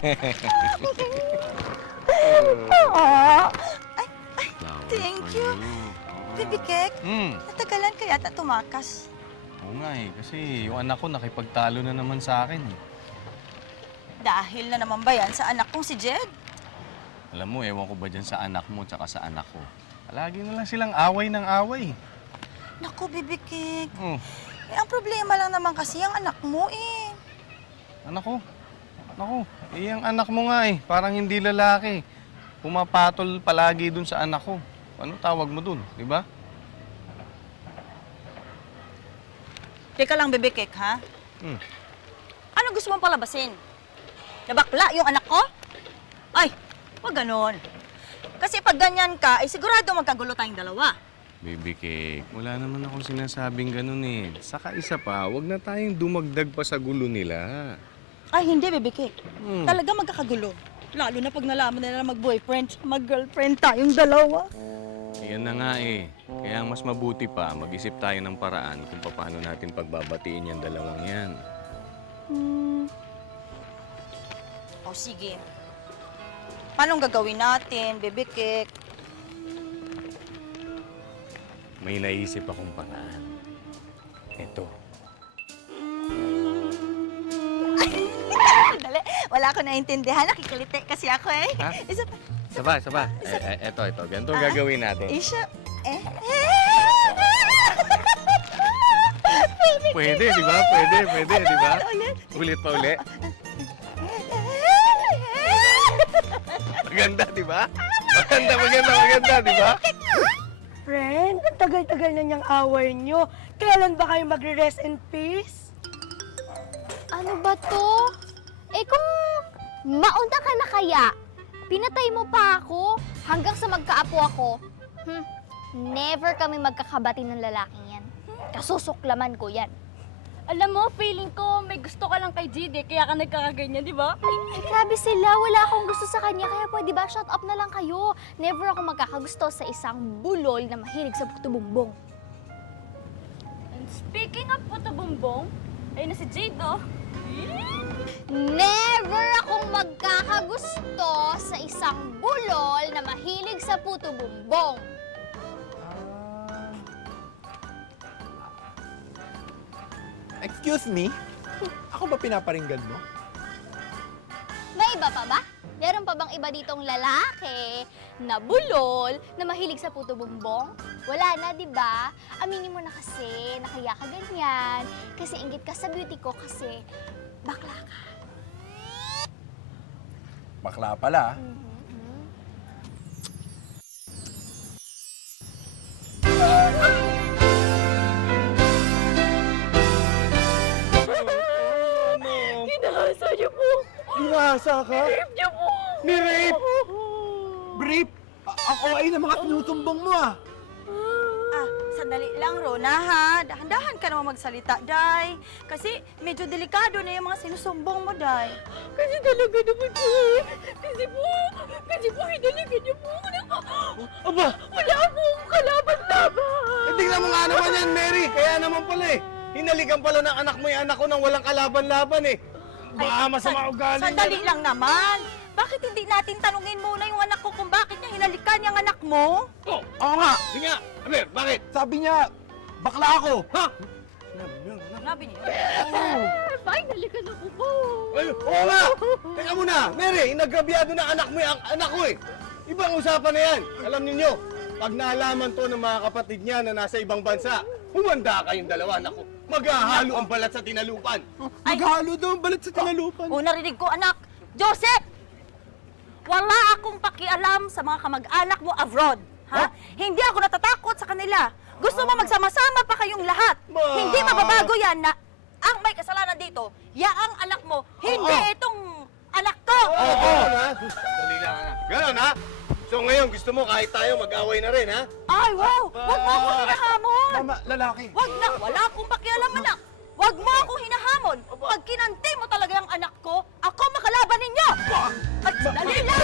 Ay, thank you. Baby Kek, natagalan ka yata tumakas. Oo nga eh, kasi yung anak ko nakipagtalo na naman sa akin eh. Dahil na naman ba yan sa anak kong si Jed? Alam mo, ewan ko ba dyan sa anak mo tsaka sa anak ko. Palagi na lang silang away ng away. Naku, Baby Kek. Oh, Eh, ang problema lang naman kasi ang anak mo eh. anak ko. Naku, eh yung anak mo nga eh, parang hindi lalaki. Pumapatol palagi dun sa anak ko. Ano tawag mo dun, di ba? Teka lang, Baby Kek, ha? Hmm. Ano gusto mong palabasin? Nabakla yung anak ko? Ay, wag ganon. Kasi pag ganyan ka, ay sigurado magkagulo tayong dalawa. Baby Cake, wala naman akong sinasabing ganun eh. Saka isa pa, wag na tayong dumagdag pa sa gulo nila. Ay, hindi, Baby Cake. Hmm. Talaga magkakagulo. Lalo na pag nalaman nila na mag-boyfriend, mag-girlfriend tayong dalawa. Ayan na nga eh. Kaya mas mabuti pa, mag-isip tayo ng paraan kung paano natin pagbabatiin yung dalawang yan. O sige. Paano gagawin natin, Baby Cake? May naisip akong paraan. Ito. Dali, wala ko naintindihan. Nakikiliti kasi ako eh. Ha? Isa pa. Saba. Ito. Ganito gagawin natin. Isha. Pwede, di ba? Pwede, di ba? Ulit pa uli. Maganda, di ba? Maganda, di ba? Friend, ang tagal-tagal na niyang away niyo. Kailan ba kayo magre-rest in peace? Ano ba to? Eh kung mauna ka na kaya, pinatay mo pa ako hanggang sa magkaapo ako. Never kami magkakabati ng lalaking yan. Kasusuklaman ko yan. Alam mo, feeling ko may gusto ka lang kay JD, kaya ka nagkakaganyan, di ba? Ay, grabe sila. Wala akong gusto sa kanya. Kaya pwede ba, shut up na lang kayo. Never ako magkakagusto sa isang bulol na mahilig sa puto-bumbong. And speaking of puto bumbong, ayun na si Jade, oh. Never akong magkakagusto sa isang bulol na mahilig sa puto-bumbong. Excuse me? Ako ba pinaparinggan mo? May iba pa ba? Meron pa bang iba ditong lalaki na bulol na mahilig sa puto bumbong? Wala na, di ba? Aminin mo na kasi na kaya ka ganyan. Kasi inggit ka sa beauty ko kasi bakla ka. Bakla pala. Kinahasa niyo po! Ginasa ka? Rape niyo po! Ni-rape? Rape? Ang OA na mga tinutumbong mo ah. Ah, sandali lang, Rona, ha? Dahan-dahan ka naman magsalita, Day. Kasi medyo delikado na yung mga sinusumbong mo, Day. Kasi talaga naman po! Kasi po hinalikan niyo po ako ng... Aba, Wala po akong kalaban-laban! tingnan mo nga naman yan, Mary. Kaya naman pala eh. Hinalikan pala ng anak mo yung anak ko nang walang kalaban-laban eh. Baka masama ugali niya. Sandali lang naman. Bakit hindi natin tanungin muna yung anak ko kung bakit niya hinalikan yung anak mo? Oh, oo nga. Sige nga. Aber, bakit? Sabi niya, bakla ako. Ha? Sabi niya. Finally ka na po! Ay, oo nga. Teka muna, Mary, inagrabyado na anak mo yung anak ko eh. Ibang usapan na yan. Alam niyo, pag naalaman to ng mga kapatid niya na nasa ibang bansa, humanda kayong dalawa, naku. Maghahalo ang balat sa tinalupan. Maghahalo daw ang balat sa tinalupan. O, narinig ko, anak. Joseph! Wala akong pakialam sa mga kamag-anak mo abroad. Ha? Hindi ako natatakot sa kanila. Gusto mo magsama-sama pa kayong lahat. Hindi mababago yan na ang may kasalanan dito, yaang anak mo, hindi itong anak ko. Oo, dali lang ha. Ganon ha? So ngayon, gusto mo kahit tayo mag-away na rin ha? Ay, wow! Huwag mo akong hinahamon! Mama, lalaki. Wag na! Wala akong pakialam, anak! Wag mo akong hinahamon! Pag kinanti mo talaga yung anak ko, ako makalaban ninyo! At dali lang!